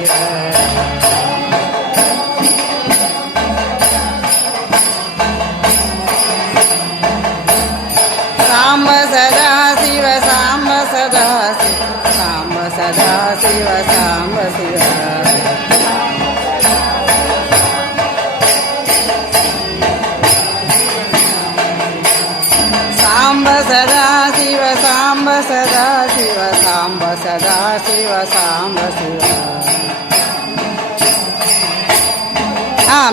ಶಿವ ಸಾಂಬ ಸದಾ ಶಿವ ಸಾಂಬ ಸದಾ ಶಿವ ಸಾಂಬ ಸದಾ ಶಿವ ಸಾಂಬ ಶಿವ ಸಾಂಬ ಸದಾ ಶಿವ ಸಾಂಬ ಸದಾ ಶಿವ ಸಾಂಬ ಸದಾ ಶಿವ ಸಾಂಬ ಶಿವ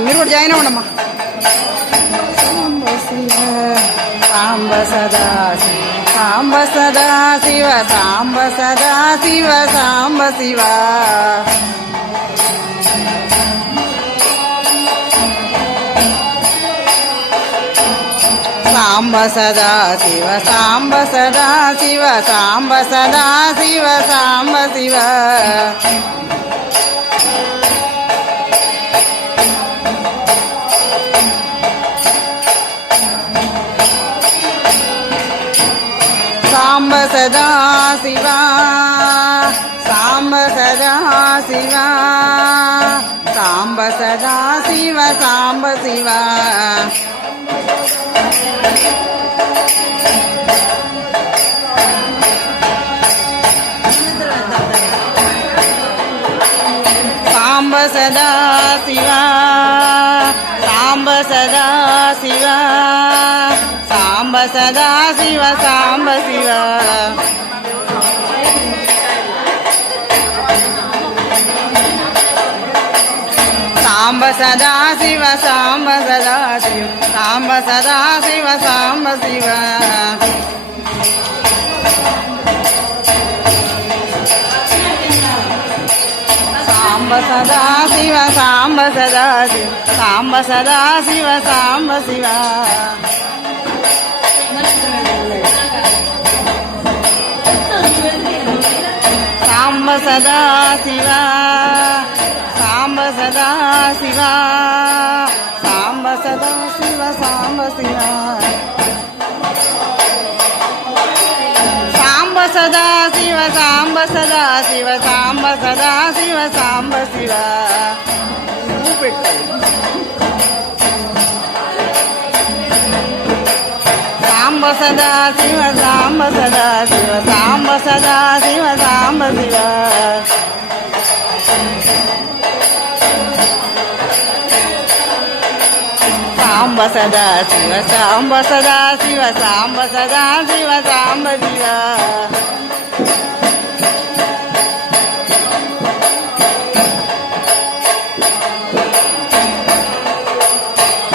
మీరు కూడా జాయిన్ అవ్వండమ్మా సాంబ శివ సాంబ సదా శివ సాంబ సదా శివ సాంబ సదా శివ సాంబ శివ సాంబ సదా శివ సాంబ సదా శివ సాంబ సదా శివ సాంబ శివ సాంబ సదా శివ సాంబ సదా శివ సాంబ సదా శివ సాంబ శివ సాంబ సదా శివ సాంబ సదా శివ సాంబ సదా శివ సాంబ శివ సాంబ సదా శివ సాంబ సదా శివ సాంబ సదా శివ సాంబ శివ సాంబ సదా శివ సాంబ సదా శివ సాంబ సదా శివ సాంబ శివ సాంబ సదా శివ సాంబ సదా శివ సాంబ సదా శివ సాంబ శివ సాంబ సదా శివ సాంబ సదా శివ సాంబ సదా శివ సాంబ శివ సాంబ సదా శివ సాంబ సదా శివ సాంబ సదా శివ సాంబ శివ సాంబ సదా శివ సాంబ సదా శివ సాంబ సదా శివ సాంబ శివ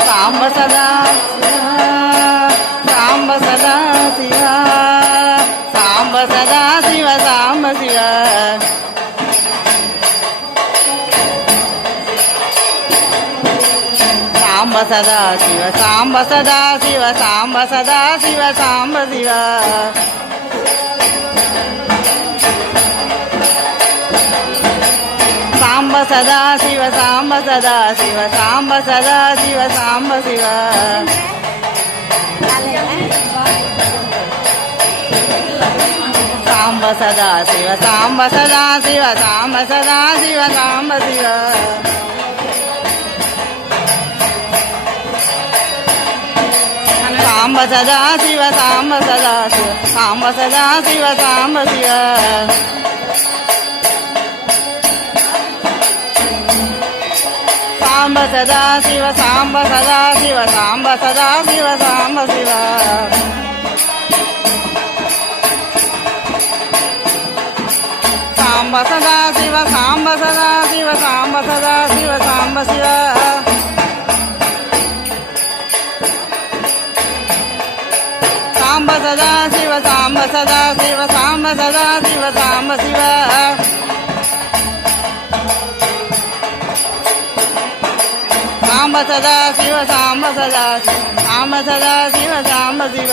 సాంబ సదా సాంబ సదా శివ సాంబ సదా శివ సాంబ శివ సాంబ సదా శివ సాంబ సదా శివ సాంబ సదా శివ సాంబ శివ సాంబ సదా శివ సాంబ సదా శివ సాంబ సదా శివ సాంబ శివ సాంబ సదా శివ సాంబ సదా శివ సాంబ సదా శివ సాంబ శివ సాంబ సదా శివ సాంబ సదా శివ సాంబ సదా శివ సాంబ శివ సాంబ సదా శివ సాంబ సదా శివ సాంబ సదా శివ సాంబ శివ సాంబ సదా శివ సాంబ సదా శివ సాంబ సదా శివ సాంబ శివ సాంబ సదా శివ సాంబ సదా శివ సాంబ సదా శివ సాంబ శివ సాంబ సదా శివ సాంబ సదా సాంబ సదా శివ సాంబ శివ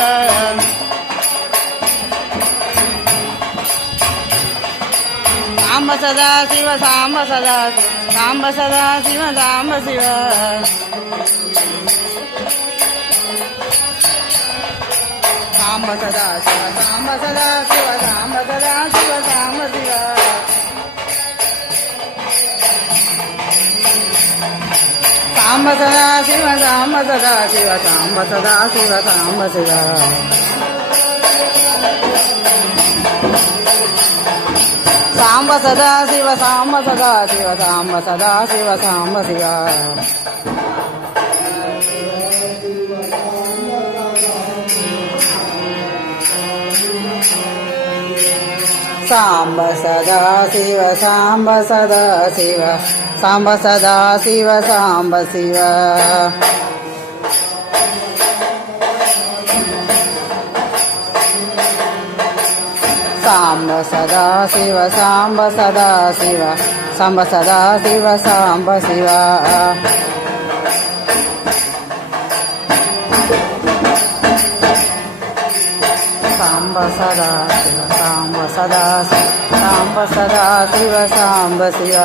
సాంబ సదా శివ సాంబ సదా సాంబ సదా శివ సాంబ శివ సాంబ సదా శివ సాంబ సదా శివ సాంబ సదా శివ సాంబ శివ ಸಾಂಬ ಸದಾ ಶಿವ ಸಾಂಬ ಸದಾ ಶಿವ ಸಾಂಬ ಸದಾ ಶಿವ ಸಾಂಬ ಶಿವ ಸಾಂಬ ಸದಾ ಶಿವ ಸಾಂಬ ಸದಾ ಶಿವ ಸಾಂಬ ಸದಾ ಶಿವ ಸಾಂಬ ಶಿವ ಸಾಂಬ ಸದಾ ಶಿವ ಸಾಂಬ ಸದಾ ಶಿವ ಸಾಂಬ ಸದಾ ಶಿವ ಸಾಂಬ ಶಿವ ಸಾಂಬ ಸದಾ ಶಿವ ಸಾಂಬ ಸದಾ ಶಿವ ಸಾಂಬ ಸದಾ ಶಿವ ಸಾಂಬ ಶಿವ ಸಾಂಬ ಸದಾ ಶಿವ ಸಾಂಬ ಸದಾ ಸಾಂಬ ಸದಾ ಶಿವ ಸಾಂಬ ಶಿವ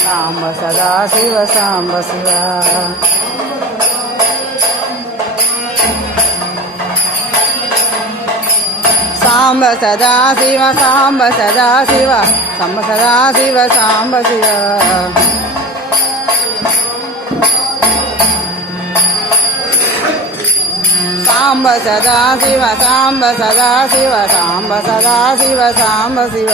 ಸಾಂಬ ಸದಾ ಶಿವ ಸಾಂಬ ಶಿವ ಸಾಂಬ ಸದಾ ಶಿವ ಸಾಂಬ ಸದಾ ಶಿವ ಸಾಂಬ ಸದಾ ಶಿವ ಸಾಂಬ ಶಿವ ಸಾಂಬ ಸದಾ ಶಿವ ಸಾಂಬ ಸದಾ ಶಿವ ಸಾಂಬ ಸದಾ ಶಿವ ಸಾಂಬ ಶಿವ